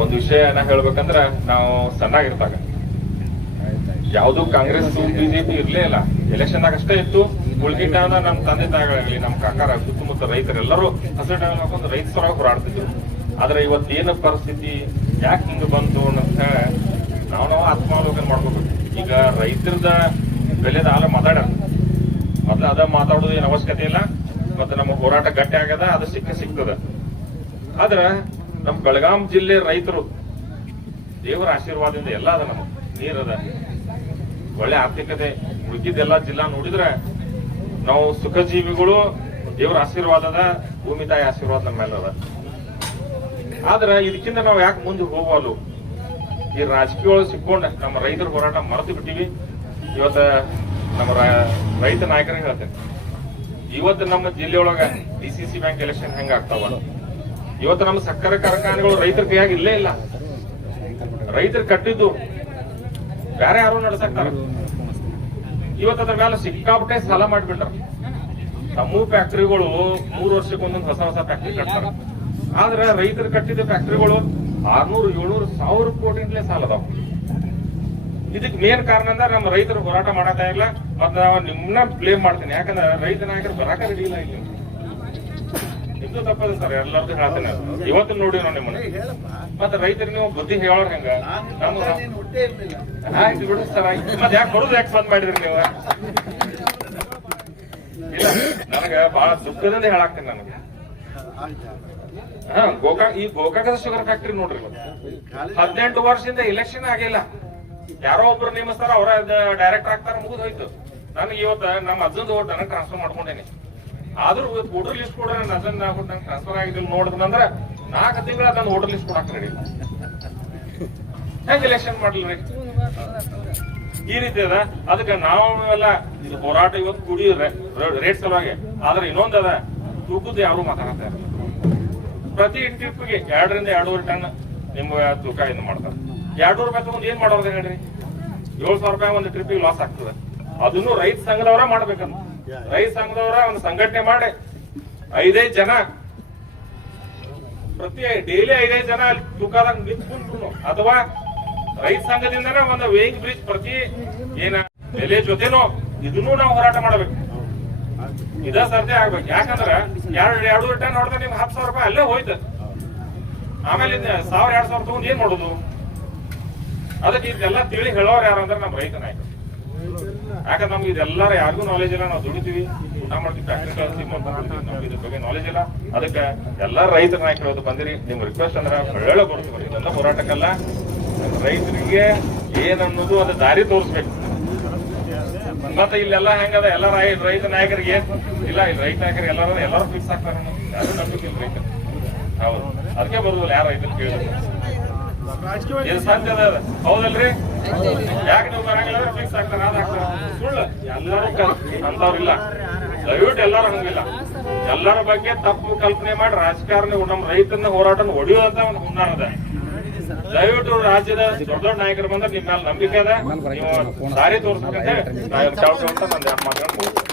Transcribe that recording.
ಒಂದ್ ವಿಷಯ ನಾ ಹೇಳ್ಬೇಕಂದ್ರ ನಾವು ಸಣ್ಣಾಗಿರ್ತಾಗ. ಯಾವುದು ಕಾಂಗ್ರೆಸ್, ಬಿಜೆಪಿ ಇರ್ಲೇ ಇಲ್ಲ. ಎಲೆಕ್ಷನ್ ಆಗಷ್ಟೇ ಅಷ್ಟೇ ಇತ್ತು. ಟೈಮ್ ನಮ್ ತಂದೆ ತಾಯಿಗಳಾಗ್ಲಿ, ನಮ್ ಕಾಕಾರ, ಸುತ್ತಮುತ್ತ ರೈತರೆಲ್ಲರೂ ಹಸಿರು ಟೈಮ್ ಹಾಕೊಂಡು ರೈತ ಸರ ಹೋರಾಡ್ತಿದ್ರು. ಆದ್ರೆ ಏನು ಪರಿಸ್ಥಿತಿ? ಯಾಕೆ ಹಿಂಗ ಬಂತು ಅಂತ ಹೇಳಿ ನಾವು ನಾವು ಆತ್ಮಾವಲೋಕನ ಮಾಡ್ಕೋಬೇಕು. ಈಗ ರೈತರದ ಬೆಲೆದ ಹಾಲ ಮಾತಾಡ. ಮೊದ್ಲು ಅದ ಮಾತಾಡೋದು ಏನ್ ಅವಶ್ಯಕತೆ ಇಲ್ಲ. ಮತ್ತೆ ನಮ್ಮ ಹೋರಾಟ ಗಟ್ಟಿ ಆಗ್ಯದ, ಅದು ಸಿಕ್ಕ ಸಿಗ್ತದ. ಆದ್ರ ನಮ್ ಬೆಳಗಾಂ ಜಿಲ್ಲೆ ರೈತರು ದೇವರ ಆಶೀರ್ವಾದದಿಂದ ಎಲ್ಲ ಅದ ನಮಗೆ. ನೀರದ ಒಳ್ಳೆ ಆರ್ಥಿಕತೆ ಉಳಿದಿದ್ದೆಲ್ಲ ಜಿಲ್ಲಾ ನೋಡಿದ್ರೆ ನಾವು ಸುಖ ಜೀವಿಗಳು ದೇವರ ಆಶೀರ್ವಾದದ ಭೂಮಿ ತಾಯಿ ಆಶೀರ್ವಾದ ನಮ್ಮ ಮೇಲೆ ಅದ. ಆದ್ರೆ ಇದಕ್ಕಿಂತ ನಾವು ಯಾಕೆ ಮುಂದೆ ಹೋಗುವಲ್ಲು ಈ ರಾಜಕೀಯ ಒಳಗೆ ಸಿಕ್ಕೊಂಡ ನಮ್ಮ ರೈತರ ಹೋರಾಟ ಮರೆತು ಬಿಟ್ಟಿವಿ. ಇವತ್ತ ನಮ್ಮ ರೈತ ನಾಯಕರಿಗೆ ಹೇಳ್ತೇನೆ. ಇವತ್ತು ನಮ್ಮ ಜಿಲ್ಲೆಯೊಳಗ D C C bank election ಹೆಂಗ ಆಗ್ತಾವ? ಇವತ್ತು ನಮ್ಮ ಸಕ್ಕರೆ ಕಾರ್ಖಾನೆಗಳು ರೈತರ ಕೈಯಾಗಿ ಇಲ್ಲೇ ಇಲ್ಲ. ರೈತರು ಕಟ್ಟಿದ್ದು ಬೇರೆ ಯಾರು ನಡೆಸಕ್ತಾರ. ಇವತ್ತು ಅದ್ರ ಮೇಲೆ ಸಿಕ್ಕಾಪಟ್ಟೆ ಸಾಲ ಮಾಡಿಬಿಟ್ರ. ತಮ್ಮ ಫ್ಯಾಕ್ಟ್ರಿಗಳು ಮೂರು ವರ್ಷಕ್ಕೆ ಒಂದೊಂದು ಹೊಸ ಹೊಸ ಫ್ಯಾಕ್ಟ್ರಿ ಕಟ್ತಾರ. ಆದ್ರೆ ರೈತರು ಕಟ್ಟಿದ ಫ್ಯಾಕ್ಟ್ರಿಗಳು ಆರ್ನೂರು, ಏಳ್ನೂರು ಸಾವಿರ ಕೋಟಿಂದಲೇ ಸಾಲ ಅದಾವ. ಇದಕ್ ಮೇನ್ ಕಾರಣ ಅಂದ್ರೆ ನಮ್ಮ ರೈತರು ಹೋರಾಟ ಮಾಡತಾ ಇಲ್ಲ ಮತ್ತೆ ನಾವು ನಿಮ್ಮನ್ನ ಬ್ಲೇಮ್ ಮಾಡ್ತೀನಿ. ಯಾಕಂದ್ರೆ ರೈತ ನಾಯಕರು ಬರಾಕ ರೆಡಿ ಇಲ್ಲ ಇಲ್ಲಿ. ನಿಮ್ದು ತಪ್ಪದ ಸರ್ ಎಲ್ಲರದ್ದು ಹೇಳ್ತೇನೆ ಇವತ್ತು ನೋಡಿ ನಾವು ನಿಮ್ಮನ್ನ. ಮತ್ತೆ ರೈತರಿಗೆ ನೀವು ಬುದ್ಧಿ ಹೇಳೋರ್ ಹೆಂಗ? ಆಯ್ತು ಬಿಡು ಸರ್ ಆಯ್ತು. ಮತ್ತೆ ಯಾಕೆ ಬರೋದು ಯಾಕೆ ಬಂದ್ ಮಾಡಿದ್ರಿ ನೀವು? ಇಲ್ಲ ನನಗ ಬಹಳ ದುಃಖದಿಂದ ಹೇಳಾಕ್ತೇನೆ ನನಗೆ. ಹಾ ಗೋಕಾಕ್ ಈ ಗೋಕಾಕದ ಶುಗರ್ ಫ್ಯಾಕ್ಟ್ರಿ ನೋಡ್ರಿ. ಹದಿನೆಂಟು ವರ್ಷದಿಂದ ಇಲೆಕ್ಷನ್ ಆಗಿಲ್ಲ. ಯಾರೋ ಒಬ್ರು ನೇಮಿಸ್ತಾರ ಅವ್ರ ಡೈರೆಕ್ಟ್ ಆಗ್ತಾರ ಮುಗಿದ್ ಹೋಯ್ತು. ನನಗೆ ಇವತ್ತು ನಮ್ಮ ಅಜ್ಜಂದು ಓಟ್ ನನಗೆ ಟ್ರಾನ್ಸ್ಫರ್ ಮಾಡ್ಕೊಂಡೇನಿ. ಆದ್ರೂ ವೋಟರ್ ಲಿಸ್ಟ್ ಕೂಡ ನನ್ನ ನಂಗೆ ಟ್ರಾನ್ಸ್ಫರ್ ಆಗಿದ್ದಿಲ್ಲ ನೋಡಿದ್ನಂದ್ರ ನಾಲ್ಕು ತಿಂಗಳ ನನ್ನ ವೋಟರ್ ಲಿಸ್ಟ್ ಕೊಡಕ್ ರೆಡಿ ಹೆಂಗ್ ಎಲೆಕ್ಷನ್ ಮಾಡ್ಲಿ ಈ ರೀತಿ ಅದ. ಅದಕ್ಕೆ ನಾವು ಎಲ್ಲ ಇದು ಹೋರಾಟ ಇವತ್ತು ಕುಡಿಯೋದ್ರೆ ರೇಟ್ ಸಲುವಾಗಿ. ಆದ್ರೆ ಇನ್ನೊಂದದ ತೂಕದ ಯಾರು ಮಾತಾಡ್ತಾರೆ ಪ್ರತಿ ಟ್ರಿಪ್ಗೆ ಎರಡರಿಂದ ಎರಡೂವರೆ ಟನ್ ನಿಮ್ಗೆ ತೂಕ ಇದು ಮಾಡ್ತಾರೆ. ಎರಡೂವರೆ ರೂಪಾಯಿ ತಗೊಂಡು ಏನ್ ಮಾಡೋದು ಹೇಳ್ರಿ? ಏಳು ಸಾವಿರ ರೂಪಾಯಿ ಒಂದು ಟ್ರಿಪ್ಗೆ ಲಾಸ್ ಆಗ್ತದೆ. ಅದನ್ನು ರೈತ ಸಂಘದವರ ಮಾಡ್ಬೇಕಂತ. ರೈತ ಸಂಘದವರ ಒಂದು ಸಂಘಟನೆ ಮಾಡಿ. ಐದೈದು ಜನ. ಪ್ರತಿ ಡೈಲಿ ಐದೈದು ಜನ ಅಲ್ಲಿ ತೂಕದಾಗ ನಿಂತ್ಕೊಂಡ್ರು ಅಥವಾ ರೈತ ಸಂಘದಿಂದನೇ ಒಂದು ವೇಯಿಂಗ್ ಬ್ರಿಡ್ಜ್ ಪ್ರತಿ ಏನ ಬೆಲೆ ಜೊತೆನೋ ಇದನ್ನೂ ನಾವು ಹೋರಾಟ ಮಾಡಬೇಕು. ಇದ ಸಾಧ್ಯ ಆಗ್ಬೇಕು. ಯಾಕಂದ್ರ ಎರಡು ಎರಡು ಟನ್ ಹೊಡೆದ್ರೆ ನಿಮ್ಗೆ ಹತ್ತು ಸಾವಿರ ರೂಪಾಯಿ ಅಲ್ಲೇ ಹೋಯ್ತು. ಆಮೇಲೆ ಸಾವಿರ ಎರಡ್ ಸಾವಿರ ತಗೊಂಡು ಏನ್ ಮಾಡೋದು? ಅದಕ್ಕೆ ಇದೆಲ್ಲ ತಿಳಿ ಹೇಳೋರು ಯಾರು ಅಂದ್ರೆ ನಮ್ಮ ರೈತ ನಾಯಕ ಯಾಕಂದ್ರೆ ನಮ್ಗೆ ಇದೆಲ್ಲಾರ ಯಾರಿಗೂ ನಾಲೆಜ್ ಇಲ್ಲ, ನಾವು ದುಡಿತೀವಿ. ಊಟ ಮಾಡ್ತೀವಿ ಫ್ಯಾಕ್ಟ್ರಿ ಕಳಿಸ್ತೀವಿ. ನಮ್ಗೆ ಇದ್ರ ಬಗ್ಗೆ ನಾಲೆಜ್ ಇಲ್ಲ. ಅದಕ್ಕೆ ಎಲ್ಲಾ ರೈತರ ನಾಯಕರು ಇವತ್ತು ಬಂದಿರಿ. ನಿಮ್ ರಿಕ್ವೆಸ್ಟ್ ಅಂದ್ರೆ ಒಳ್ಳೆ ಬರ್ತೀವಿ ಇದೆಲ್ಲ ಹೋರಾಟಕ್ಕಲ್ಲ. ರೈತರಿಗೆ ಏನನ್ನೋದು ಅದು ದಾರಿ ತೋರಿಸ್ಬೇಕು. ಮತ್ತೆ ಇಲ್ಲೆಲ್ಲ ಹೆಂಗದ? ಎಲ್ಲ ರೈತ ನಾಯಕರಿಗೆ ಇಲ್ಲ ಇಲ್ಲಿ ರೈತ ನಾಯಕರು ಎಲ್ಲರೂ ಎಲ್ಲರೂ ಫಿಕ್ಸ್ ಆಗ್ತಾರೆ ಯಾರು ನಂಬಿಕೆ ಇಲ್ಲ ರೈತ ಹೌದು. ಅದಕ್ಕೆ ಬರುದಿಲ್ಲ, ಯಾರು ರೈತರು ಕೇಳಿದ್ರು ಸಾಧ್ಯ ಅದ. ಹೌದಲ್ರಿ? ಯಾಕೆ ನೀವು ಸುಳ್ಳು. ಎಲ್ಲರೂ ದಯವಿಟ್ಟು ಎಲ್ಲರೂ ಹಂಗಿಲ್ಲ. ಎಲ್ಲರ ಬಗ್ಗೆ ತಪ್ಪು ಕಲ್ಪನೆ ಮಾಡಿ ರಾಜಕಾರಣ ನಮ್ಮ ರೈತನ ಹೋರಾಟನ ಹೊಡೆಯುವಂತ ಒಂದು ಹುನ್ನಾರ ಅದ. ದಯವಿಟ್ಟು ರಾಜ್ಯದ ದೊಡ್ಡ ದೊಡ್ಡ ನಾಯಕರು ಬಂದ್ರೆ ನಿಮ್ಮ ಮೇಲೆ ನಂಬಿಕೆ ಅದ. ನೀವು ದಾರಿ ತೋರಿಸ್ಬೇಕಂತ ನಾನು ಮಾತುಗಳನ್ನು